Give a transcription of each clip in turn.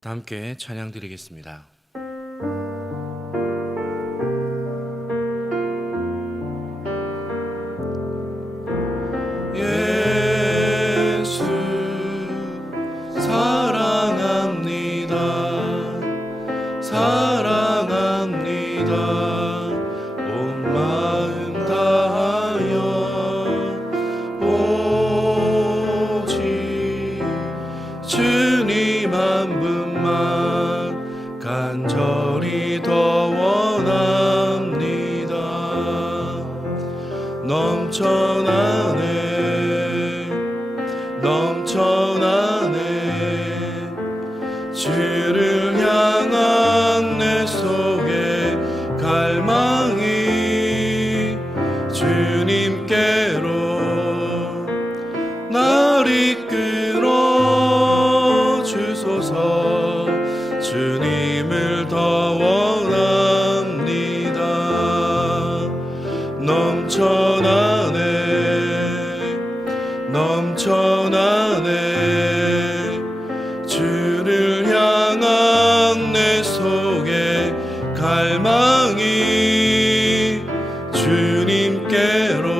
다 함께 찬양 드리겠습니다. 예수 사랑합니다. 사랑합니다. 온 마음 다하여 오직 주님 한 분만 간절히 더 원합니다. 넘쳐나네 주를 향한 내 속의 갈망이 주님께로 날 이끌어 주소서. 주님을 더 원합니다. 넘쳐나네 주를 향한 내 속의 갈망이 주님께로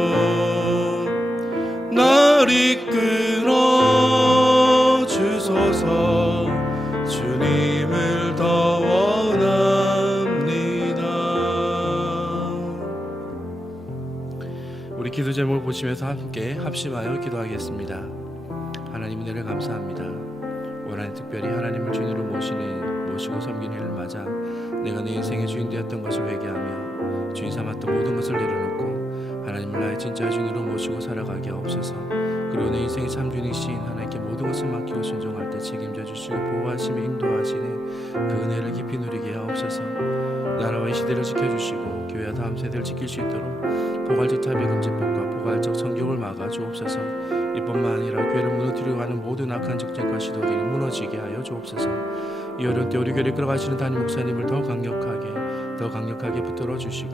날 이끌어 주소서. 주님을 더 원합니다. 우리 기도 제목을 보시면서 함께 합심하여 기도하겠습니다. 하나님 은혜를 감사합니다. 올 한 해 특별히 하나님을 주인으로 모시고 섬기는 일을 맞아 내가 내 인생의 주인 되었던 것을 회개하며 주인 삼았던 모든 것을 내려놓고 하나님을 나의 진짜 주인으로 모시고 살아가게 하옵소서. 그리고 내 인생의 참 주인이신 하나님께 모든 것을 맡기고 순종할 때 책임져 주시고 보호하시며 인도하시는 그 은혜를 깊이 누리게 하옵소서. 나라와 이 시대를 지켜주시고 교회와 다음 세대를 지킬 수 있도록 포괄적 차별금지법과 포괄적 성경을 막아 주옵소서. 이뿐만 아니라 교회를 무너뜨리려 하는 모든 악한 정책과 시도들이 무너지게 하여 주옵소서. 이 어려운 때 우리 교회를 끌어가시는 담임 목사님을 더 강력하게 붙들어 주시고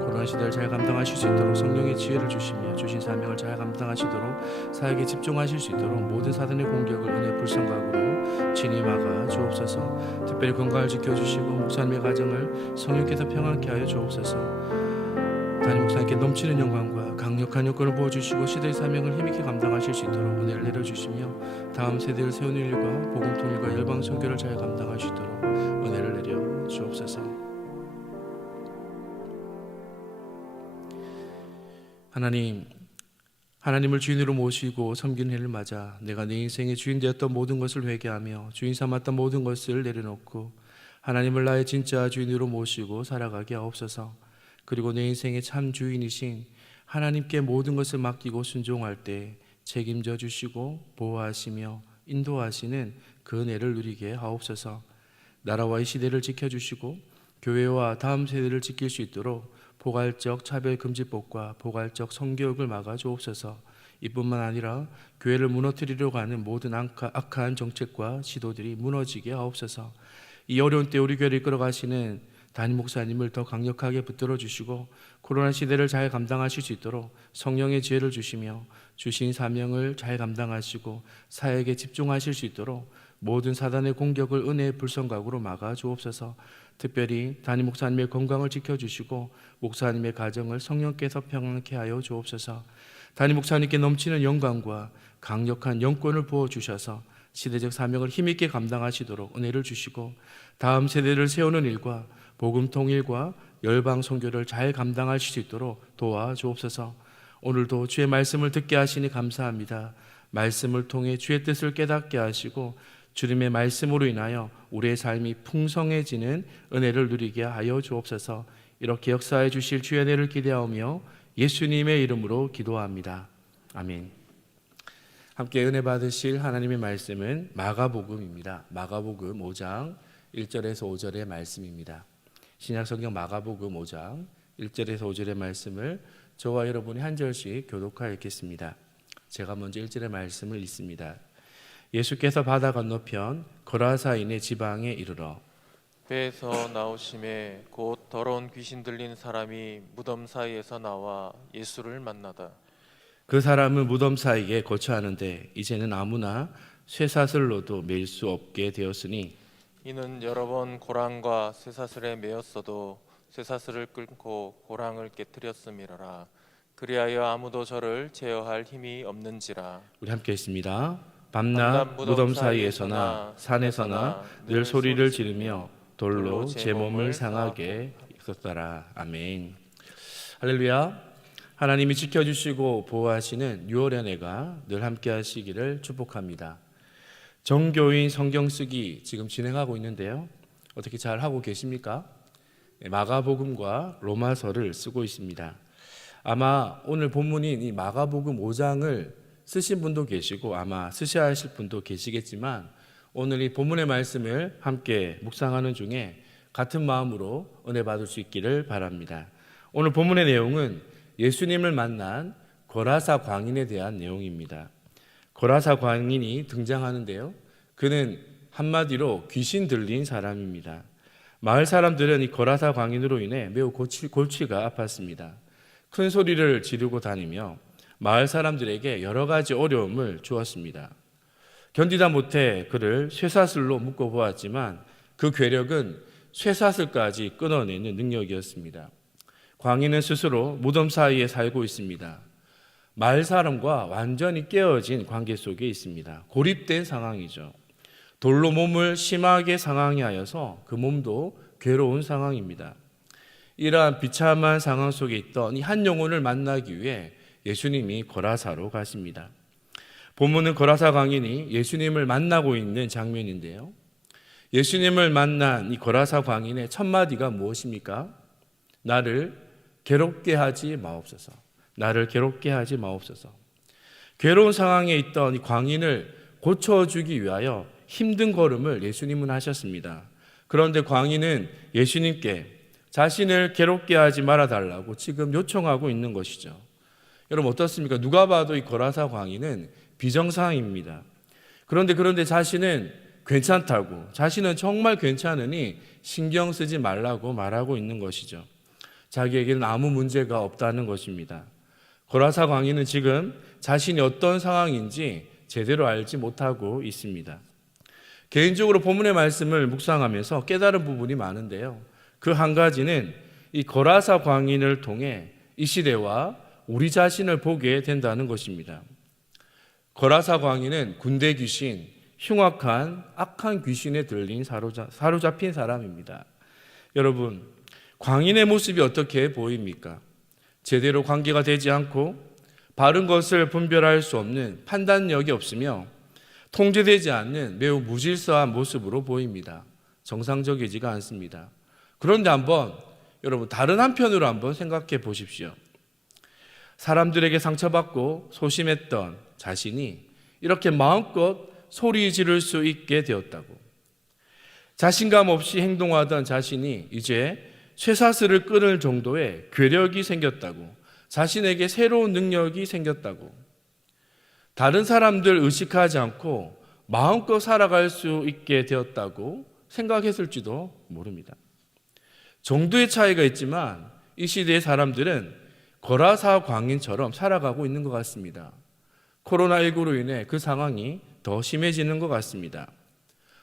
코로나 시대를 잘 감당하실 수 있도록 성령의 지혜를 주시며 주신 사명을 잘 감당하시도록 사역에 집중하실 수 있도록 모든 사단의 공격을 은혜 불성각으로 친히 막아 주옵소서. 특별히 건강을 지켜주시고 목사님의 가정을 성령께서 평안케 하여 주옵소서. 담임 목사님께 넘치는 영광과 강력한 여건을 부어주시고 시대의 사명을 힘있게 감당하실 수 있도록 은혜를 내려주시며 다음 세대를 세우는 일과 복음 통일과 열방 선교를 잘 감당할 수 있도록 은혜를 내려 주옵소서. 하나님을 주인으로 모시고 섬기는 해를 맞아 내가 내 인생의 주인 되었던 모든 것을 회개하며 주인 삼았던 모든 것을 내려놓고 하나님을 나의 진짜 주인으로 모시고 살아가게 하옵소서. 그리고 내 인생의 참 주인이신 하나님께 모든 것을 맡기고 순종할 때 책임져 주시고 보호하시며 인도하시는 그 은혜를 누리게 하옵소서. 나라와 이 시대를 지켜주시고 교회와 다음 세대를 지킬 수 있도록 포괄적 차별금지법과 포괄적 성교육을 막아 주옵소서. 이뿐만 아니라 교회를 무너뜨리려고 하는 모든 악한 정책과 시도들이 무너지게 하옵소서. 이 어려운 때 우리 교회를 이끌어가시는 담임 목사님을 더 강력하게 붙들어 주시고 코로나 시대를 잘 감당하실 수 있도록 성령의 지혜를 주시며 주신 사명을 잘 감당하시고 사역에 집중하실 수 있도록 모든 사단의 공격을 은혜의 불성각으로 막아 주옵소서. 특별히 담임 목사님의 건강을 지켜주시고 목사님의 가정을 성령께서 평안케 하여 주옵소서. 담임 목사님께 넘치는 영광과 강력한 영권을 부어주셔서 시대적 사명을 힘있게 감당하시도록 은혜를 주시고 다음 세대를 세우는 일과 복음 통일과 열방 선교를 잘 감당하실 수 있도록 도와주옵소서. 오늘도 주의 말씀을 듣게 하시니 감사합니다. 말씀을 통해 주의 뜻을 깨닫게 하시고 주님의 말씀으로 인하여 우리의 삶이 풍성해지는 은혜를 누리게 하여 주옵소서. 이렇게 역사해 주실 주의 은혜를 기대하며 예수님의 이름으로 기도합니다. 아멘. 함께 은혜 받으실 하나님의 말씀은 마가복음입니다. 마가복음 5장 1절에서 5절의 말씀입니다. 신약성경 마가복음 5장 1절에서 5절의 말씀을 저와 여러분이 한 절씩 교독하여 읽겠습니다. 제가 먼저 1절의 말씀을 읽습니다. 예수께서 바다 건너편 거라사인의 지방에 이르러 배에서 나오심에 곧 더러운 귀신 들린 사람이 무덤 사이에서 나와 예수를 만나다. 그 사람은 무덤 사이에 거처하는데 이제는 아무나 쇠사슬로도 맬 수 없게 되었으니 이는 여러 번 고랑과 쇠사슬에 매였어도 쇠사슬을 끊고 고랑을 깨뜨렸음이라. 그리하여 아무도 저를 제어할 힘이 없는지라. 우리 함께 있습니다. 밤낮 무덤 사이에서나 산에서나 늘 소리를 지르며 돌로 제 몸을 상하게 했었더라. 아멘. 할렐루야. 하나님이 지켜주시고 보호하시는 6월 연회가 늘 함께 하시기를 축복합니다. 정교인 성경 쓰기 지금 진행하고 있는데요. 어떻게 잘 하고 계십니까? 마가복음과 로마서를 쓰고 있습니다. 아마 오늘 본문인 이 마가복음 5장을 쓰신 분도 계시고 아마 쓰셔야 하실 분도 계시겠지만 오늘 이 본문의 말씀을 함께 묵상하는 중에 같은 마음으로 은혜 받을 수 있기를 바랍니다. 오늘 본문의 내용은 예수님을 만난 거라사 광인에 대한 내용입니다. 거라사 광인이 등장하는데요. 그는 한마디로 귀신 들린 사람입니다. 마을 사람들은 이 거라사 광인으로 인해 매우 골치가 아팠습니다. 큰 소리를 지르고 다니며 마을 사람들에게 여러 가지 어려움을 주었습니다. 견디다 못해 그를 쇠사슬로 묶어 보았지만 그 괴력은 쇠사슬까지 끊어내는 능력이었습니다. 광인은 스스로 무덤 사이에 살고 있습니다. 마을 사람과 완전히 깨어진 관계 속에 있습니다. 고립된 상황이죠. 돌로 몸을 심하게 상하게 하여서 그 몸도 괴로운 상황입니다. 이러한 비참한 상황 속에 있던 이 한 영혼을 만나기 위해 예수님이 거라사로 가십니다. 본문은 거라사 광인이 예수님을 만나고 있는 장면인데요. 예수님을 만난 이 거라사 광인의 첫 마디가 무엇입니까? 나를 괴롭게 하지 마옵소서. 나를 괴롭게 하지 마옵소서. 괴로운 상황에 있던 이 광인을 고쳐주기 위하여 힘든 걸음을 예수님은 하셨습니다. 그런데 광인은 예수님께 자신을 괴롭게 하지 말아달라고 지금 요청하고 있는 것이죠. 여러분 어떻습니까? 누가 봐도 이 거라사 광인은 비정상입니다. 그런데 자신은 괜찮다고, 자신은 정말 괜찮으니 신경 쓰지 말라고 말하고 있는 것이죠. 자기에게는 아무 문제가 없다는 것입니다. 거라사 광인은 지금 자신이 어떤 상황인지 제대로 알지 못하고 있습니다. 개인적으로 본문의 말씀을 묵상하면서 깨달은 부분이 많은데요. 그 한 가지는 이 거라사 광인을 통해 이 시대와 우리 자신을 보게 된다는 것입니다. 거라사 광인은 군대 귀신, 흉악한 악한 귀신에 들린 사로잡힌 사람입니다. 여러분, 광인의 모습이 어떻게 보입니까? 제대로 관계가 되지 않고 바른 것을 분별할 수 없는 판단력이 없으며 통제되지 않는 매우 무질서한 모습으로 보입니다. 정상적이지가 않습니다. 그런데 여러분 다른 한편으로 한번 생각해 보십시오. 사람들에게 상처받고 소심했던 자신이 이렇게 마음껏 소리 지를 수 있게 되었다고. 자신감 없이 행동하던 자신이 이제 쇠사슬을 끊을 정도의 괴력이 생겼다고. 자신에게 새로운 능력이 생겼다고. 다른 사람들 의식하지 않고 마음껏 살아갈 수 있게 되었다고 생각했을지도 모릅니다. 정도의 차이가 있지만 이 시대의 사람들은 거라사 광인처럼 살아가고 있는 것 같습니다. 코로나19로 인해 그 상황이 더 심해지는 것 같습니다.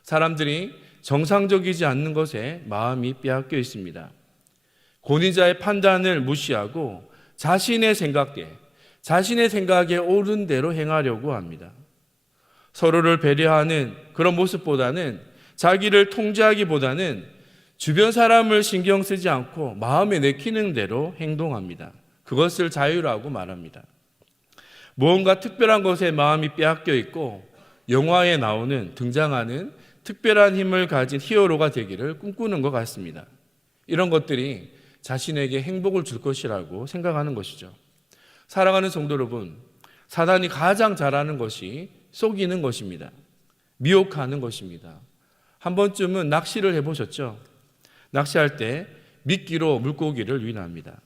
사람들이 정상적이지 않는 것에 마음이 빼앗겨 있습니다. 권위자의 판단을 무시하고 자신의 생각에 옳은 대로 행하려고 합니다. 서로를 배려하는 그런 모습보다는 자기를 통제하기보다는 주변 사람을 신경 쓰지 않고 마음에 내키는 대로 행동합니다. 그것을 자유라고 말합니다. 무언가 특별한 것에 마음이 빼앗겨 있고 영화에 등장하는 특별한 힘을 가진 히어로가 되기를 꿈꾸는 것 같습니다. 이런 것들이 자신에게 행복을 줄 것이라고 생각하는 것이죠. 사랑하는 성도 여러분, 사단이 가장 잘하는 것이 속이는 것입니다. 미혹하는 것입니다. 한 번쯤은 낚시를 해보셨죠? 낚시할 때 미끼로 물고기를 유인합니다.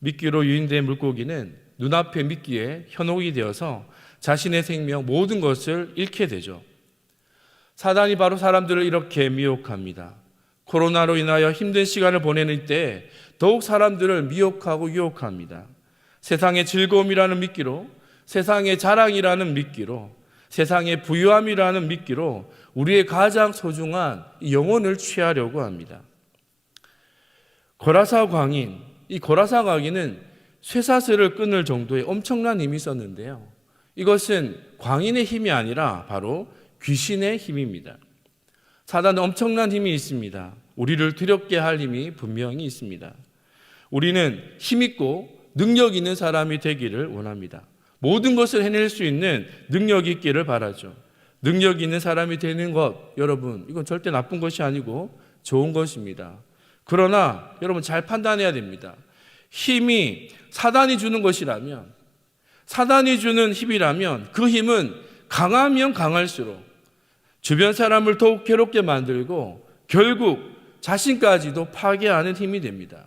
미끼로 유인된 물고기는 눈앞에 미끼에 현혹이 되어서 자신의 생명 모든 것을 잃게 되죠. 사단이 바로 사람들을 이렇게 미혹합니다. 코로나로 인하여 힘든 시간을 보내는 때 더욱 사람들을 미혹하고 유혹합니다. 세상의 즐거움이라는 미끼로, 세상의 자랑이라는 미끼로, 세상의 부유함이라는 미끼로 우리의 가장 소중한 영혼을 취하려고 합니다. 거라사 광인은 쇠사슬을 끊을 정도의 엄청난 힘이 있었는데요. 이것은 광인의 힘이 아니라 바로 귀신의 힘입니다. 사단은 엄청난 힘이 있습니다. 우리를 두렵게 할 힘이 분명히 있습니다. 우리는 힘있고 능력 있는 사람이 되기를 원합니다. 모든 것을 해낼 수 있는 능력이 있기를 바라죠. 능력 있는 사람이 되는 것, 여러분, 이건 절대 나쁜 것이 아니고 좋은 것입니다. 그러나 여러분 잘 판단해야 됩니다. 힘이 사단이 주는 것이라면, 사단이 주는 힘이라면 그 힘은 강하면 강할수록 주변 사람을 더욱 괴롭게 만들고 결국 자신까지도 파괴하는 힘이 됩니다.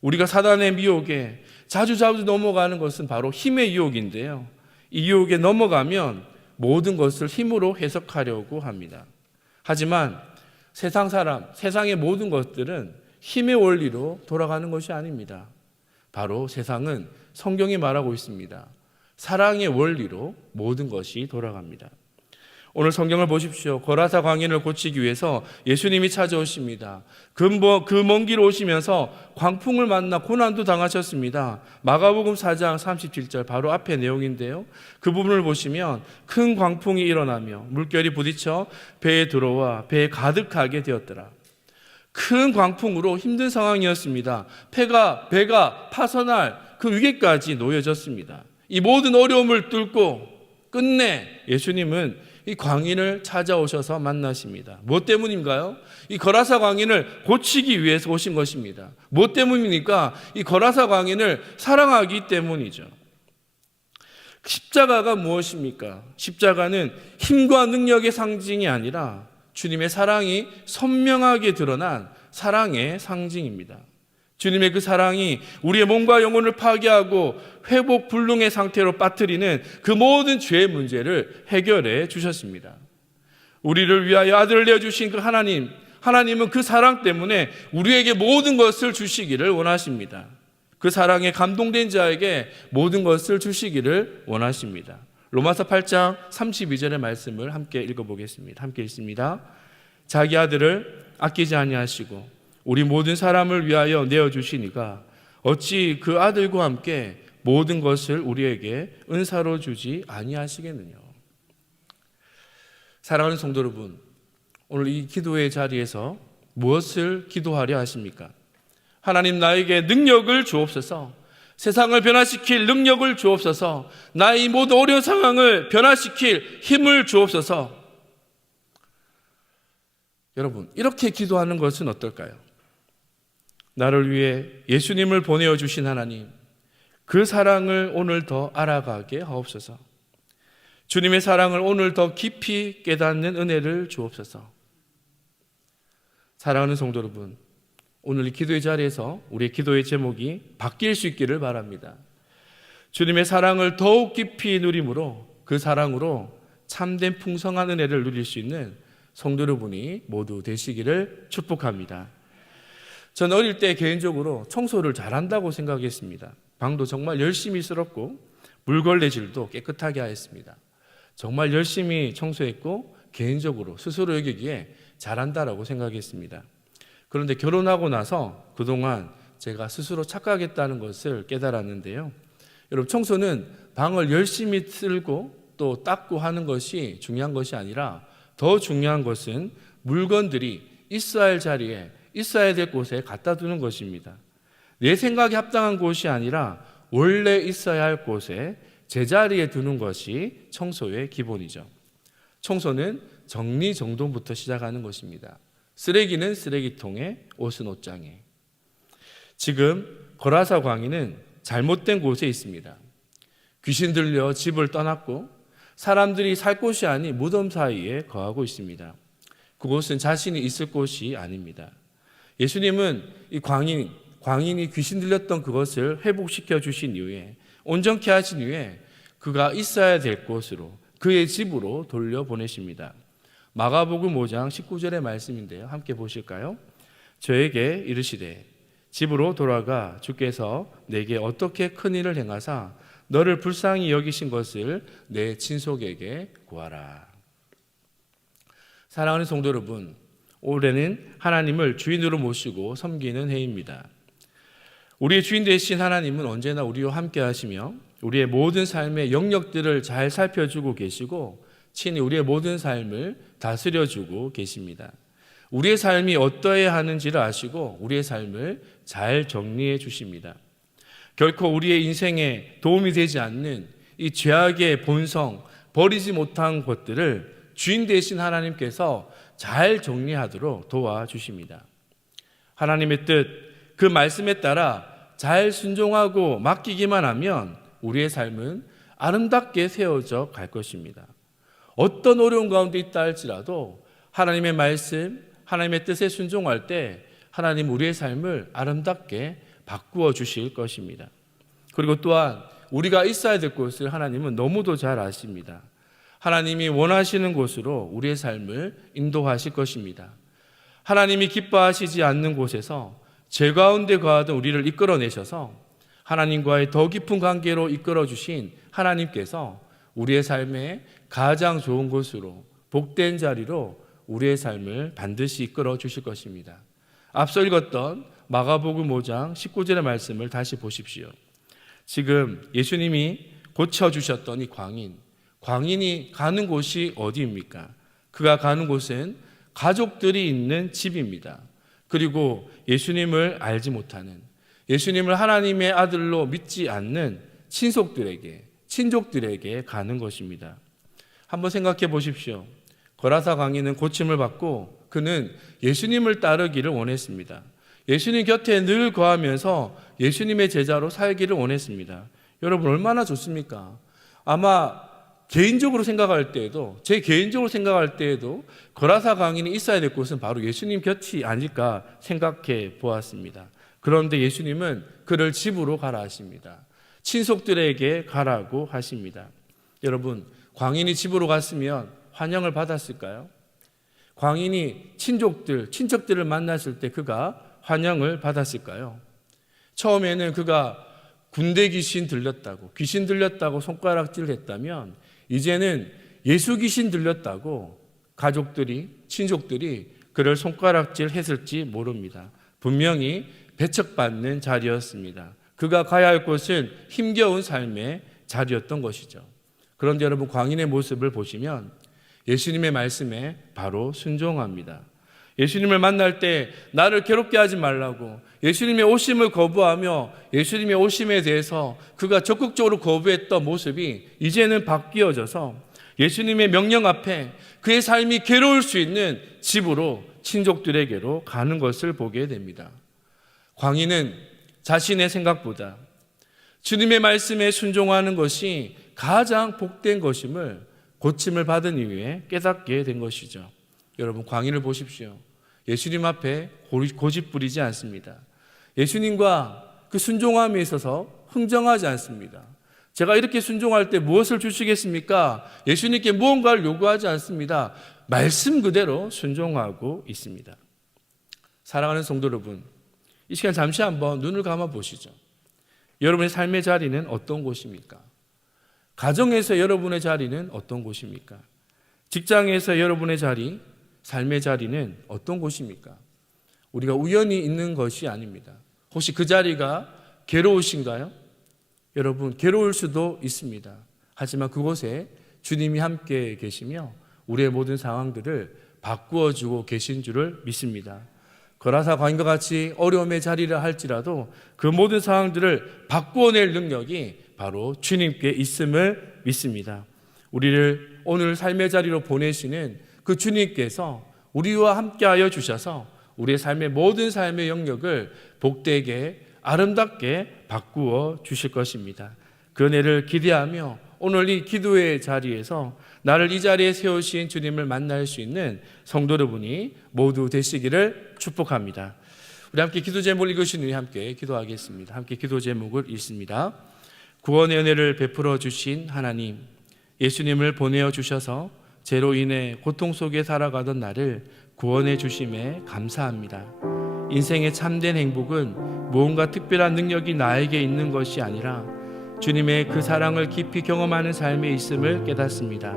우리가 사단의 미혹에 자주 넘어가는 것은 바로 힘의 유혹인데요. 이 유혹에 넘어가면 모든 것을 힘으로 해석하려고 합니다. 하지만 세상의 모든 것들은 힘의 원리로 돌아가는 것이 아닙니다. 바로 세상은 성경이 말하고 있습니다. 사랑의 원리로 모든 것이 돌아갑니다. 오늘 성경을 보십시오. 거라사 광인을 고치기 위해서 예수님이 찾아오십니다. 그 먼 길 오시면서 광풍을 만나 고난도 당하셨습니다. 마가복음 4장 37절 바로 앞에 내용인데요. 그 부분을 보시면 큰 광풍이 일어나며 물결이 부딪혀 배에 들어와 배에 가득하게 되었더라. 큰 광풍으로 힘든 상황이었습니다. 배가 파선할 그 위기까지 놓여졌습니다. 이 모든 어려움을 뚫고 끝내 예수님은 이 광인을 찾아오셔서 만나십니다. 무엇 때문인가요? 이 거라사 광인을 고치기 위해서 오신 것입니다. 무엇 때문입니까? 이 거라사 광인을 사랑하기 때문이죠. 십자가가 무엇입니까? 십자가는 힘과 능력의 상징이 아니라 주님의 사랑이 선명하게 드러난 사랑의 상징입니다. 주님의 그 사랑이 우리의 몸과 영혼을 파괴하고 회복 불능의 상태로 빠뜨리는 그 모든 죄의 문제를 해결해 주셨습니다. 우리를 위하여 아들을 내어주신 그 하나님은 그 사랑 때문에 우리에게 모든 것을 주시기를 원하십니다. 그 사랑에 감동된 자에게 모든 것을 주시기를 원하십니다. 로마서 8장 32절의 말씀을 함께 읽어보겠습니다. 함께 읽습니다. 자기 아들을 아끼지 아니하시고 우리 모든 사람을 위하여 내어주시니가 어찌 그 아들과 함께 모든 것을 우리에게 은사로 주지 아니하시겠느냐. 사랑하는 성도 여러분, 오늘 이 기도의 자리에서 무엇을 기도하려 하십니까? 하나님, 나에게 능력을 주옵소서. 세상을 변화시킬 능력을 주옵소서. 나의 모든 어려운 상황을 변화시킬 힘을 주옵소서. 여러분, 이렇게 기도하는 것은 어떨까요? 나를 위해 예수님을 보내어 주신 하나님, 그 사랑을 오늘 더 알아가게 하옵소서. 주님의 사랑을 오늘 더 깊이 깨닫는 은혜를 주옵소서. 사랑하는 성도 여러분, 오늘 이 기도의 자리에서 우리의 기도의 제목이 바뀔 수 있기를 바랍니다. 주님의 사랑을 더욱 깊이 누림으로 그 사랑으로 참된 풍성한 은혜를 누릴 수 있는 성도 여러분이 모두 되시기를 축복합니다. 전 어릴 때 개인적으로 청소를 잘한다고 생각했습니다. 방도 정말 열심히 쓸었고 물걸레질도 깨끗하게 하였습니다. 정말 열심히 청소했고 개인적으로 스스로 여기기에 잘한다라고 생각했습니다. 그런데 결혼하고 나서 그동안 제가 스스로 착각했다는 것을 깨달았는데요. 여러분, 청소는 방을 열심히 쓸고 또 닦고 하는 것이 중요한 것이 아니라 더 중요한 것은 물건들이 있어야 할 자리에 있어야 될 곳에 갖다 두는 것입니다. 내 생각에 합당한 곳이 아니라 원래 있어야 할 곳에 제자리에 두는 것이 청소의 기본이죠. 청소는 정리정돈부터 시작하는 것입니다. 쓰레기는 쓰레기통에, 옷은 옷장에. 지금 거라사 광인은 잘못된 곳에 있습니다. 귀신 들려 집을 떠났고 사람들이 살 곳이 아닌 무덤 사이에 거하고 있습니다. 그곳은 자신이 있을 곳이 아닙니다. 예수님은 이 광인이 귀신 들렸던 그것을 회복시켜 주신 이후에, 온전케 하신 이후에 그가 있어야 될 곳으로, 그의 집으로 돌려보내십니다. 마가복음 5장 19절의 말씀인데요. 함께 보실까요? 저에게 이르시되 집으로 돌아가 주께서 내게 어떻게 큰 일을 행하사 너를 불쌍히 여기신 것을 내 친속에게 구하라. 사랑하는 성도 여러분, 올해는 하나님을 주인으로 모시고 섬기는 해입니다. 우리의 주인 되신 하나님은 언제나 우리와 함께 하시며 우리의 모든 삶의 영역들을 잘 살펴주고 계시고 친히 우리의 모든 삶을 다스려주고 계십니다. 우리의 삶이 어떠해야 하는지를 아시고 우리의 삶을 잘 정리해 주십니다. 결코 우리의 인생에 도움이 되지 않는 이 죄악의 본성, 버리지 못한 것들을 주인 되신 하나님께서 잘 정리하도록 도와주십니다. 하나님의 뜻, 그 말씀에 따라 잘 순종하고 맡기기만 하면 우리의 삶은 아름답게 세워져 갈 것입니다. 어떤 어려운 가운데 있다 할지라도 하나님의 말씀, 하나님의 뜻에 순종할 때 하나님 우리의 삶을 아름답게 바꾸어 주실 것입니다. 그리고 또한 우리가 있어야 될 곳을 하나님은 너무도 잘 아십니다. 하나님이 원하시는 곳으로 우리의 삶을 인도하실 것입니다. 하나님이 기뻐하시지 않는 곳에서 죄 가운데 거하던 우리를 이끌어내셔서 하나님과의 더 깊은 관계로 이끌어 주신 하나님께서 우리의 삶에 가장 좋은 곳으로, 복된 자리로 우리의 삶을 반드시 이끌어 주실 것입니다. 앞서 읽었던 마가복음 5장 19절의 말씀을 다시 보십시오. 지금 예수님이 고쳐주셨던 이 광인이 가는 곳이 어디입니까? 그가 가는 곳은 가족들이 있는 집입니다. 그리고 예수님을 알지 못하는, 예수님을 하나님의 아들로 믿지 않는 친족들에게 가는 것입니다. 한번 생각해 보십시오. 거라사 광인은 고침을 받고 그는 예수님을 따르기를 원했습니다. 예수님 곁에 늘 거하면서 예수님의 제자로 살기를 원했습니다. 여러분, 얼마나 좋습니까? 아마 개인적으로 생각할 때에도, 제 개인적으로 생각할 때에도 거라사 광인이 있어야 될 곳은 바로 예수님 곁이 아닐까 생각해 보았습니다. 그런데 예수님은 그를 집으로 가라 하십니다. 친속들에게 가라고 하십니다. 여러분, 광인이 집으로 갔으면 환영을 받았을까요? 광인이 친척들을 만났을 때 그가 환영을 받았을까요? 처음에는 그가 군대 귀신 들렸다고 손가락질을 했다면 이제는 예수 귀신 들렸다고 친족들이 그를 손가락질 했을지 모릅니다. 분명히 배척받는 자리였습니다. 그가 가야 할 곳은 힘겨운 삶의 자리였던 것이죠. 그런데 여러분, 광인의 모습을 보시면 예수님의 말씀에 바로 순종합니다. 예수님을 만날 때 나를 괴롭게 하지 말라고, 예수님의 오심을 거부하며 예수님의 오심에 대해서 그가 적극적으로 거부했던 모습이 이제는 바뀌어져서 예수님의 명령 앞에 그의 삶이 괴로울 수 있는 집으로, 친족들에게로 가는 것을 보게 됩니다. 광인은 자신의 생각보다 주님의 말씀에 순종하는 것이 가장 복된 것임을 고침을 받은 이후에 깨닫게 된 것이죠. 여러분, 광인을 보십시오. 예수님 앞에 고집 부리지 않습니다. 예수님과 그 순종함에 있어서 흥정하지 않습니다. 제가 이렇게 순종할 때 무엇을 주시겠습니까? 예수님께 무언가를 요구하지 않습니다. 말씀 그대로 순종하고 있습니다. 사랑하는 성도 여러분, 이 시간 잠시 한번 눈을 감아 보시죠. 여러분의 삶의 자리는 어떤 곳입니까? 가정에서 여러분의 자리는 어떤 곳입니까? 직장에서 여러분의 자리, 삶의 자리는 어떤 곳입니까? 우리가 우연히 있는 것이 아닙니다. 혹시 그 자리가 괴로우신가요? 여러분, 괴로울 수도 있습니다. 하지만 그곳에 주님이 함께 계시며 우리의 모든 상황들을 바꾸어주고 계신 줄을 믿습니다. 거라사 광인과 같이 어려움의 자리를 할지라도 그 모든 상황들을 바꾸어낼 능력이 바로 주님께 있음을 믿습니다. 우리를 오늘 삶의 자리로 보내시는 그 주님께서 우리와 함께하여 주셔서 우리의 삶의 모든 삶의 영역을 복되게 아름답게 바꾸어 주실 것입니다. 그 은혜를 기대하며 오늘 이 기도의 자리에서 나를 이 자리에 세우신 주님을 만날 수 있는 성도 여러분이 모두 되시기를 축복합니다. 우리 함께 기도 제목을 읽으신 후에 함께 기도하겠습니다. 함께 기도 제목을 읽습니다. 구원의 은혜를 베풀어 주신 하나님, 예수님을 보내어 주셔서 죄로 인해 고통 속에 살아가던 나를 구원해 주심에 감사합니다. 인생의 참된 행복은 무언가 특별한 능력이 나에게 있는 것이 아니라 주님의 그 사랑을 깊이 경험하는 삶에 있음을 깨닫습니다.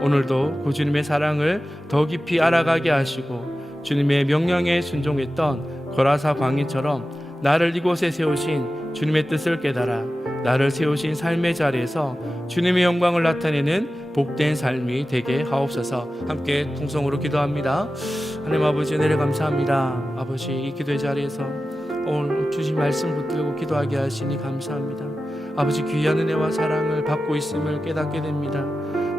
오늘도 그 주님의 사랑을 더 깊이 알아가게 하시고 주님의 명령에 순종했던 거라사 광인처럼 나를 이곳에 세우신 주님의 뜻을 깨달아 나를 세우신 삶의 자리에서 주님의 영광을 나타내는 복된 삶이 되게 하옵소서. 함께 통성으로 기도합니다. 하나님 아버지, 은혜를 감사합니다. 아버지, 이 기도의 자리에서 오늘 주신 말씀 붙들고 기도하게 하시니 감사합니다. 아버지, 귀한 은혜와 사랑을 받고 있음을 깨닫게 됩니다.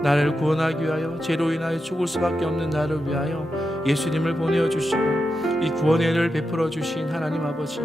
나를 구원하기 위하여 죄로 인하여 죽을 수밖에 없는 나를 위하여 예수님을 보내어 주시고 이 구원의 은혜를 베풀어 주신 하나님 아버지,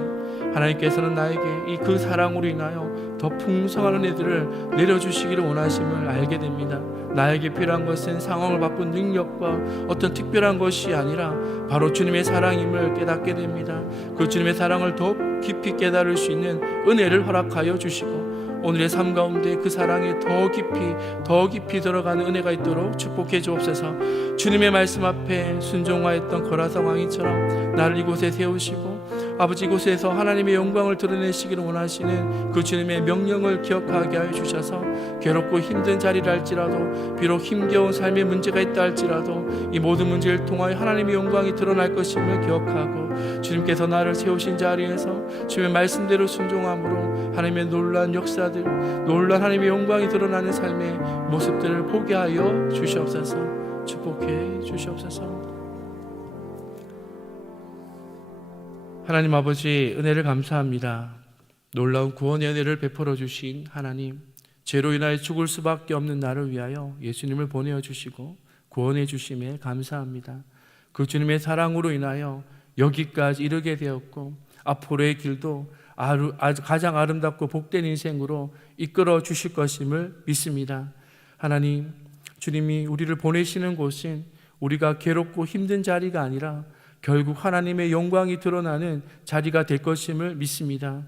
하나님께서는 나에게 이 그 사랑으로 인하여 더 풍성한 은혜들을 내려주시기를 원하심을 알게 됩니다. 나에게 필요한 것은 상황을 바꾼 능력과 어떤 특별한 것이 아니라 바로 주님의 사랑임을 깨닫게 됩니다. 그 주님의 사랑을 더 깊이 깨달을 수 있는 은혜를 허락하여 주시고 오늘의 삶 가운데 그 사랑에 더 깊이 들어가는 은혜가 있도록 축복해 주옵소서. 주님의 말씀 앞에 순종하였던 거라사 왕이처럼 나를 이곳에 세우시고 아버지, 이곳에서 하나님의 영광을 드러내시기를 원하시는 그 주님의 명령을 기억하게 하여 주셔서 괴롭고 힘든 자리를 할지라도, 비록 힘겨운 삶의 문제가 있다 할지라도 이 모든 문제를 통하여 하나님의 영광이 드러날 것임을 기억하고 주님께서 나를 세우신 자리에서 주님의 말씀대로 순종함으로 하나님의 놀라운 역사들, 놀라운 하나님의 영광이 드러나는 삶의 모습들을 보게 하여 주시옵소서. 축복해 주시옵소서. 하나님 아버지, 은혜를 감사합니다. 놀라운 구원의 은혜를 베풀어 주신 하나님, 죄로 인하여 죽을 수밖에 없는 나를 위하여 예수님을 보내어 주시고 구원해 주심에 감사합니다. 그 주님의 사랑으로 인하여 여기까지 이르게 되었고 앞으로의 길도 가장 아름답고 복된 인생으로 이끌어 주실 것임을 믿습니다. 하나님, 주님이 우리를 보내시는 곳은 우리가 괴롭고 힘든 자리가 아니라 결국 하나님의 영광이 드러나는 자리가 될 것임을 믿습니다.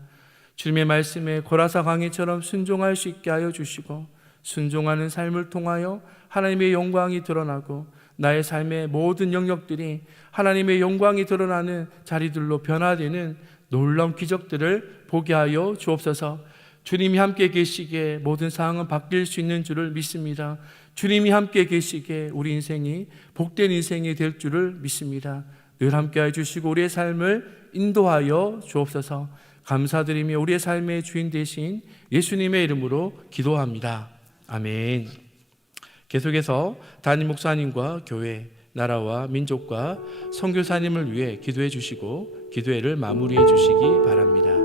주님의 말씀에 거라사 광야처럼 순종할 수 있게 하여 주시고 순종하는 삶을 통하여 하나님의 영광이 드러나고 나의 삶의 모든 영역들이 하나님의 영광이 드러나는 자리들로 변화되는 놀라운 기적들을 보게 하여 주옵소서. 주님이 함께 계시기에 모든 상황은 바뀔 수 있는 줄을 믿습니다. 주님이 함께 계시기에 우리 인생이 복된 인생이 될 줄을 믿습니다. 늘 함께해 주시고 우리의 삶을 인도하여 주옵소서. 감사드리며 우리의 삶의 주인 되신 예수님의 이름으로 기도합니다. 아멘. 계속해서 담임 목사님과 교회, 나라와 민족과 선교사님을 위해 기도해 주시고 기도회를 마무리해 주시기 바랍니다.